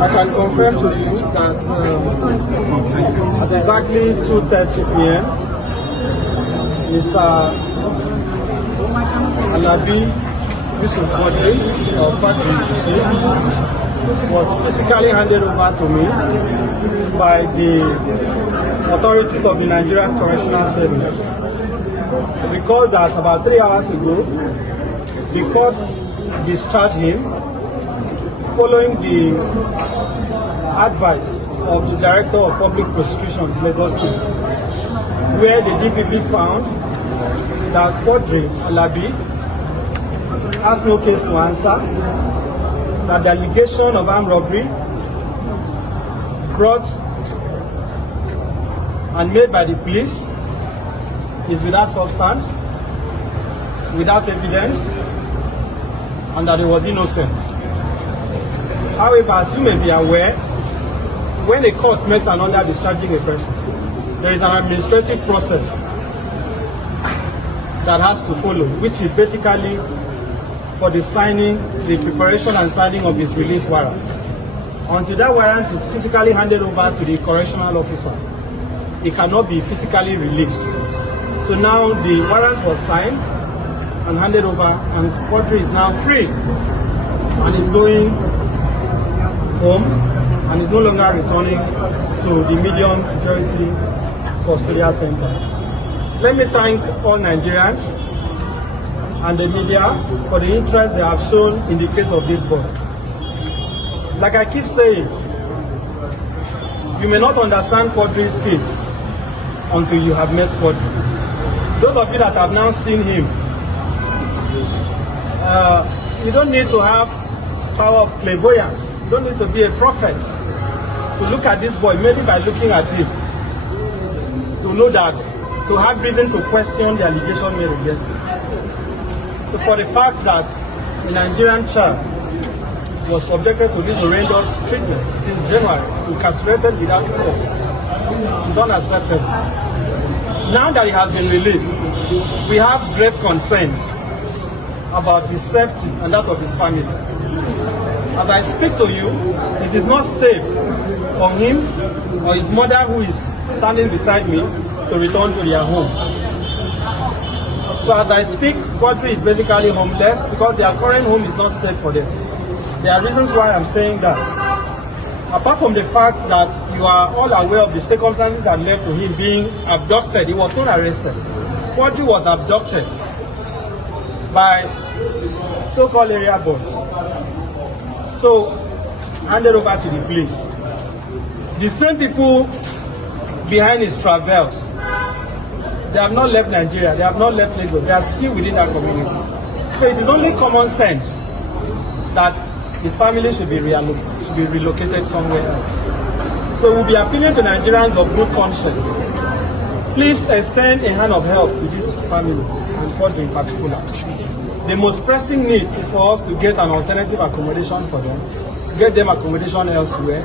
I can confirm to you that at exactly 2:30 p.m., Mr. Alabi, Quadri Alabi, was physically handed over to me by the authorities of the Nigerian Correctional Service. Because that about 3 hours ago, the court discharged him following the advice of the Director of Public Prosecutions, Lagos State, where the DPP found that Quadri Alabi has no case to answer, that the allegation of armed robbery brought and made by the police is without substance, without evidence, and that he was innocent. However, as you may be aware, when a court makes an order discharging a person, there is an administrative process that has to follow, which is basically for the preparation and signing of his release warrant. Until that warrant is physically handed over to the correctional officer, it cannot be physically released. So now the warrant was signed and handed over, and Quadri is now free and is going home and is no longer returning to the medium security custodial center. Let me thank all Nigerians and the media for the interest they have shown in the case of this boy. Like I keep saying, you may not understand Quadri's case until you have met Quadri. Those of you that have now seen him, you don't need to have power of clairvoyance. You don't need to be a prophet to look at this boy, maybe by looking at him, to know that, to have reason to question the allegation made against him. So for the fact that a Nigerian child was subjected to this horrendous treatment since January, incarcerated without cause, is unacceptable. Now that he has been released, we have grave concerns about his safety and that of his family. As I speak to you, it is not safe for him or his mother, who is standing beside me, to return to their home. So as I speak, Quadri is basically homeless because their current home is not safe for them. There are reasons why I'm saying that. Apart from the fact that you are all aware of the circumstances that led to him being abducted, he was not arrested. Quadri was abducted by so-called area boys. So, handed over to the police. The same people behind his travels, they have not left Nigeria, they have not left Lagos, they are still within that community. So it is only common sense that his family should be relocated somewhere else. So we'll be appealing to Nigerians of good conscience. Please extend a hand of help to this family, and Quadri in particular. The most pressing need is for us to get an alternative accommodation for them, get them accommodation elsewhere,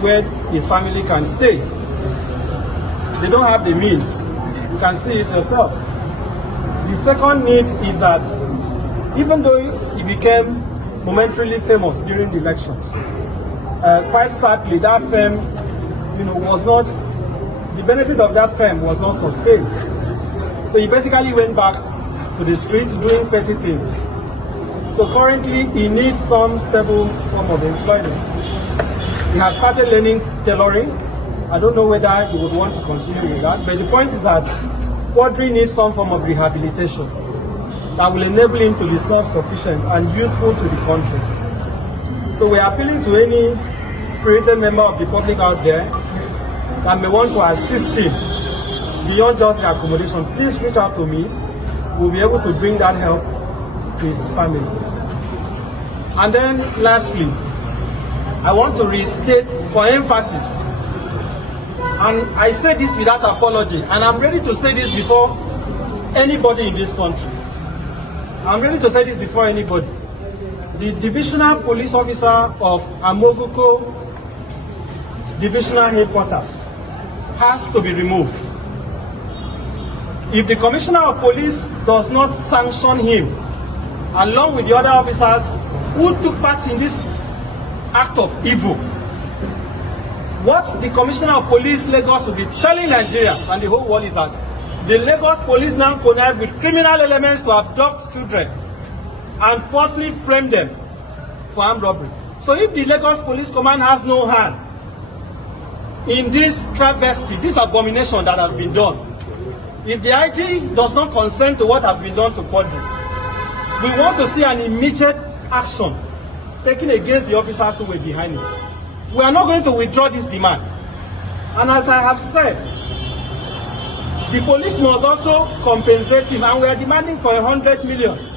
where his family can stay. They don't have the means. You can see it yourself. The second need is that even though he became momentarily famous during the elections, quite sadly, that fame, was not, the benefit of that fame was not sustained. So he basically went back to the streets doing petty things. So currently, he needs some stable form of employment. He has started learning tailoring. I don't know whether he would want to continue with that, but the point is that Quadri needs some form of rehabilitation that will enable him to be self-sufficient and useful to the country. So we are appealing to any spirited member of the public out there that may want to assist him beyond just the accommodation. Please reach out to me. We'll be able to bring that help to his family. And then lastly, I want to restate for emphasis, and I say this without apology, and I'm ready to say this before anybody in this country. I'm ready to say this before anybody. the divisional police officer of Amoguko divisional headquarters has to be removed. If the commissioner of police does not sanction him, along with the other officers who took part in this act of evil, what the commissioner of police Lagos will be telling Nigerians and the whole world is that the Lagos police now connive with criminal elements to abduct children and falsely frame them for armed robbery. So if the Lagos Police Command has no hand in this travesty, this abomination that has been done, if the IG does not consent to what has been done to Quadri, we want to see an immediate action taken against the officers who were behind it. We are not going to withdraw this demand. And as I have said, the police must also compensate him, and we are demanding for 100 million.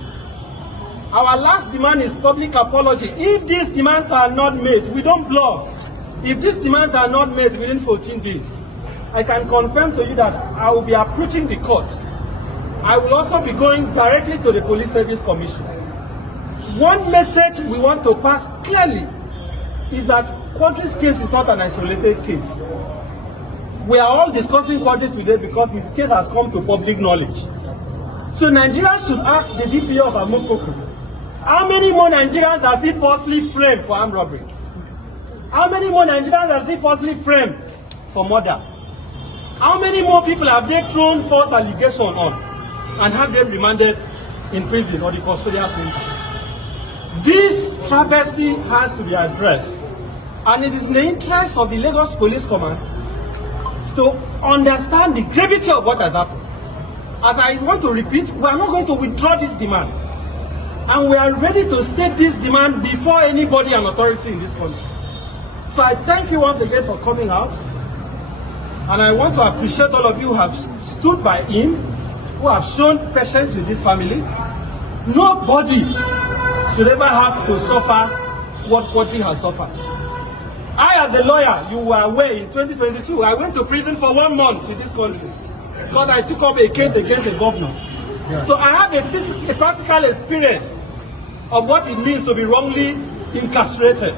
Our last demand is public apology. If these demands are not made, we don't bluff. If these demands are not made within 14 days, I can confirm to you that I will be approaching the court. I will also be going directly to the Police Service Commission. One message we want to pass clearly is that Quadri's case is not an isolated case. We are all discussing Quadri today because his case has come to public knowledge. So Nigerians should ask the DPO of Amokoko, how many more Nigerians does he falsely frame for armed robbery? How many more Nigerians does he falsely frame for murder? How many more people have they thrown false allegations on and have them remanded in prison or the custodial center? This travesty has to be addressed, and it is in the interest of the Lagos Police Command to understand the gravity of what has happened. As I want to repeat, we are not going to withdraw this demand, and we are ready to state this demand before anybody and authority in this country. So I thank you once again for coming out, and I want to appreciate all of you who have stood by him, who have shown patience with this family. Nobody should ever have to suffer what Quadri has suffered. I, as the lawyer, you were aware in 2022, I went to prison for 1 month in this country because I took up a case against the governor. Yeah. So I have a practical experience of what it means to be wrongly incarcerated.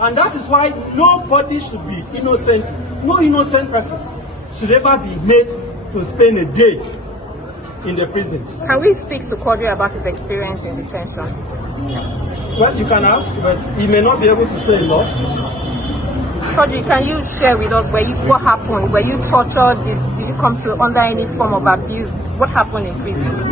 And that is why nobody should be innocent. No innocent person should ever be made to spend a day in the prisons. Can we speak to Quadri about his experience in detention? Well, you can ask, but he may not be able to say a lot. Quadri, can you share with us what happened? Were you tortured? Did you come to under any form of abuse? What happened in prison?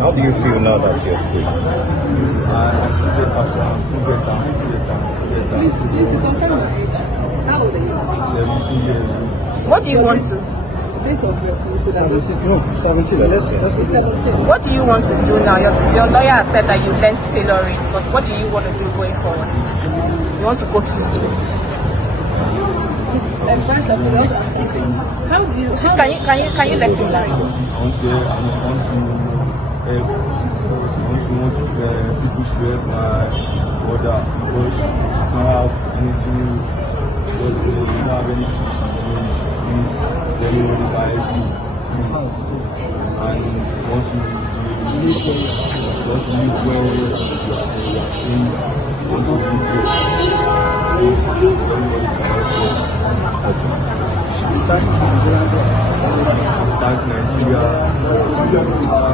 How do you feel now that you're free? What do you want to? What do you want to do now? Your lawyer has said that you learned tailoring, but what do you want to do going forward? You want to go to school? Can you let me know? I want to people should help my brother because I don't have anything, but they don't have anything to do. Please, everybody can help me, please. And once you live well, you are staying, once you sleep well, please, everybody can help us. Thank Nigeria,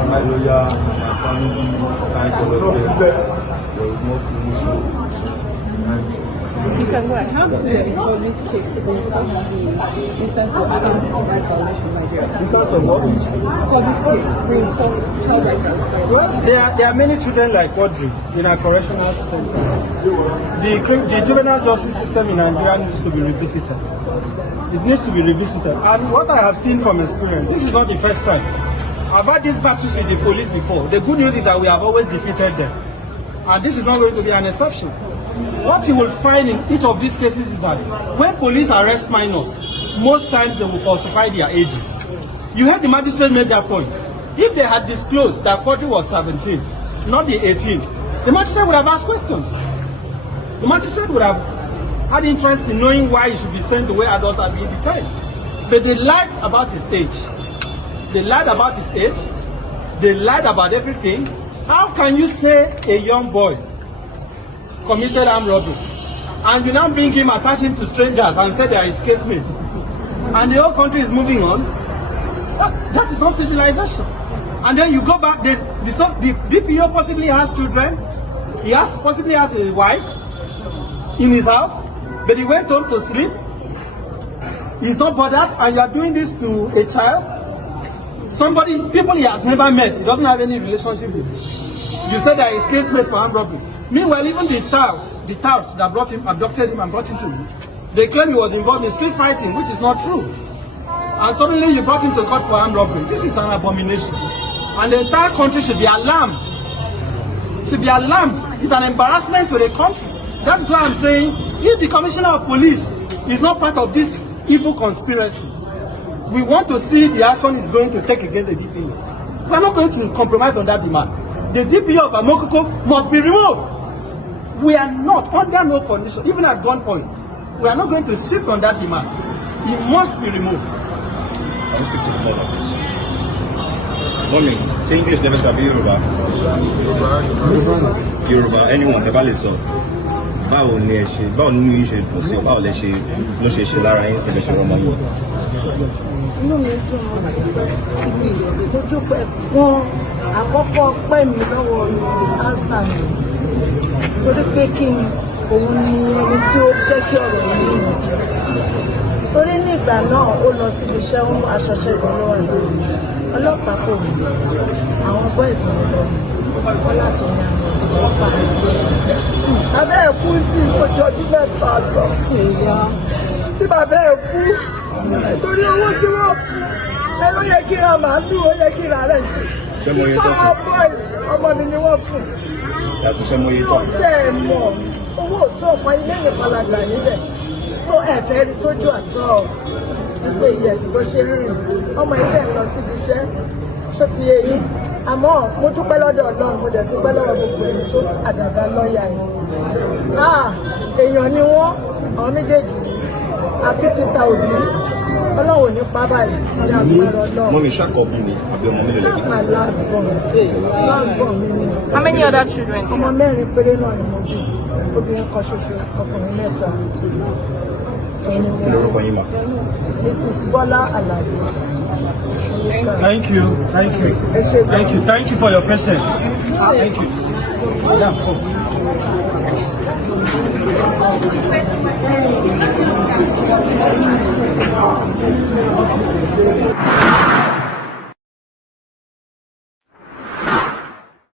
my lawyer, my family, thank all of them. There was no promotion. You can go ahead. How do you involve this case for the instance of child right violation in Nigeria? Instance of what? For this case, reinforce child right violation. Well, there are many children like Quadri in our correctional centers. The juvenile justice system in Nigeria needs to be revisited. It needs to be revisited. And what I have seen from experience, this is not the first time. I've had these battles with the police before. The good news is that we have always defeated them. And this is not going to be an exception. What you will find in each of these cases is that when police arrest minors, most times they will falsify their ages. You heard the magistrate made that point. If they had disclosed that Quadri was 17, not the 18, the magistrate would have asked questions. The magistrate would have had interest in knowing why he should be sent to where adults are being detained. But they lied about his age. They lied about his age. They lied about everything. How can you say a young boy committed armed robbery and you now bring him, attach him to strangers and say they are his casemates, and the whole country is moving on? That is not civilization. And then you go back, the DPO possibly has children, he possibly has a wife in his house, but he went home to sleep. He's not bothered, and you are doing this to a child, people he has never met, he doesn't have any relationship with. You said that his casemates for armed robbery. Meanwhile, even the touts that abducted him and brought him to you, they claim he was involved in street fighting, which is not true. And suddenly you brought him to court for armed robbery. This is an abomination. And the entire country should be alarmed. Should be alarmed. It's an embarrassment to the country. That's why I'm saying, if the Commissioner of Police is not part of this evil conspiracy, we want to see the action he's going to take against the DPO. We are not going to compromise on that demand. The DPO of Amokoko must be removed. We are not, under no condition, even at gunpoint, we are not going to shift on that demand. He must be removed. I will speak to the mother, please. Mommy, say English never shall be Yoruba. Yoruba, anyone, the valid son. Báwo ni ẹ ṣe, báwo ni yín ṣe dùn sí, báwo lẹ ṣe ló ṣe ṣe lára yín sí ẹṣẹ ọmọ yìí. Inú mi dùn lójú pé wọ́n àkọ́kọ́ pẹ́ mi lọ́wọ́ Mrs. Hassan torí pé kí ni òun ni ẹni tí ó jẹ́ kí ọ̀rọ̀ yìí níyànjú. Torí ní ìgbà náà ó lọ síbi iṣẹ́ ń aṣọṣẹ́ lọ́rùn ọlọ́pàá kò rí àwọn bọ́ìsì mi lọ wọ́n láti ní àwọn ọlọ́pàá rẹ̀. Bàbá ẹ̀ kú sí ojú ọdún mẹ́ta lọ. Tí bàbá ẹ̀ kú torí owó tí wọ́n fún ẹ ló yẹ kí ra màálù, ó yẹ kí ra rẹ̀ sí. Ìfọwọ́ bọ́ìsì ọmọ mi ni wọ́n fún. Yàtọ̀ ṣẹ́ mọ́ iye tán. Ó tẹ̀ ẹ̀ mọ̀ owó òtún ọ̀pọ̀ ilé ìpalàgbà níbẹ̀. Tó ẹ̀fẹ́ rí sójú àtọ́ wípé ìyẹ̀sì bó ṣe rìn ọmọ ilé lọ síbi iṣẹ́ ṣó ti yé yín. Àmọ́ mo dúpẹ́ lọ́dọ̀ Ọlọ́run, mo dẹ̀ dúpẹ́ lọ́wọ́ gbogbo ẹni tó àdàgà lọ́ọ̀yà yìí. Èèyàn ni wọ́n, àwọn méjèèjì àti Peter Obi. Ọlọ́run ní pa báyìí ní agbára Ọlọ́run. Mọ́mí ṣàkọ́bí ni àbí ọmọ mi lè That's my last born. Last born mi ni. How many other children? Ọmọ mẹ́rin péré náà ni mo bí. Obìnrin kan ṣoṣo, ọkùnrin mẹ́ta. Kí lorúkọ yín mà? Mrs. Bola Alabi. Thank you. Thank you. Thank you. Thank you for your patience. Thank you. Yeah.